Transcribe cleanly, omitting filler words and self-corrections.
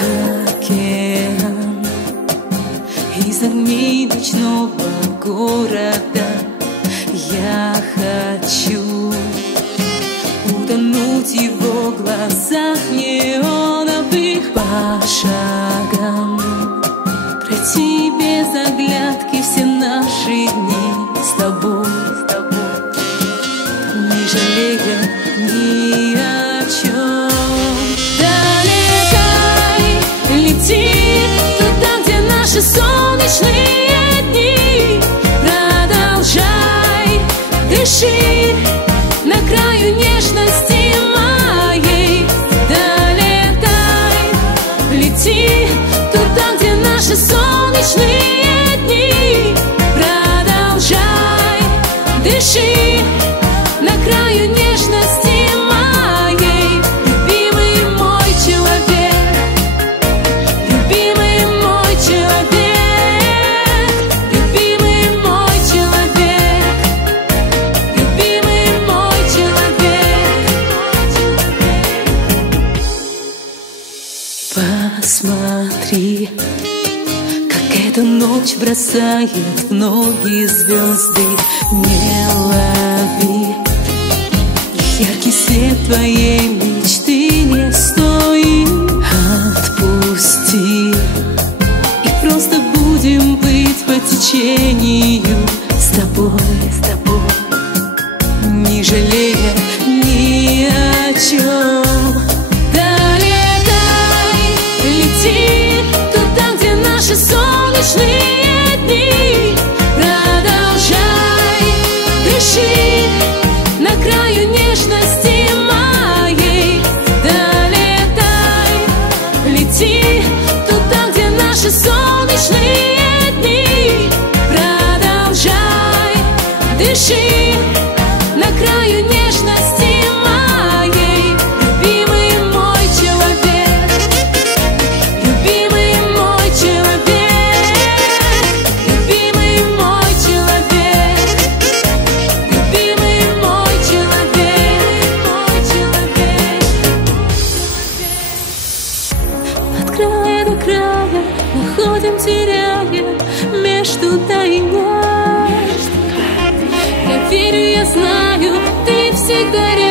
океан. Из огней ночного города я хочу утонуть в его глазах неоновых, по шагам пройти без оглядки все наши дни с тобой, не жалея ни о чем. Долетай, лети туда, где наши солнечные дни. Продолжай, дыши на краю нежности моей. Долетай, лети туда, где наши солнечные дни. Продолжай, дыши на краю нежности моей. Любимый мой человек, любимый мой человек, любимый мой человек, любимый мой человек. Посмотри, как эта ночь бросает в ноги звезды. Не лови яркий свет твоей мечты, не стой, отпусти, и просто будем плыть по течению с тобой, не жалея ни о чем. Долетай, лети туда, где наши солнечные дни. Продолжай, дыши на краю нежности моей. Долетай, лети туда, где наши солнечные дни. Продолжай, дыши на краю нежности моей. Любимый мой человек, любимый мой человек, любимый мой человек, любимый мой человек, мой человек. От края до края уходим, теряя между да и нет. Я верю, я знаю, ты всегда рядом.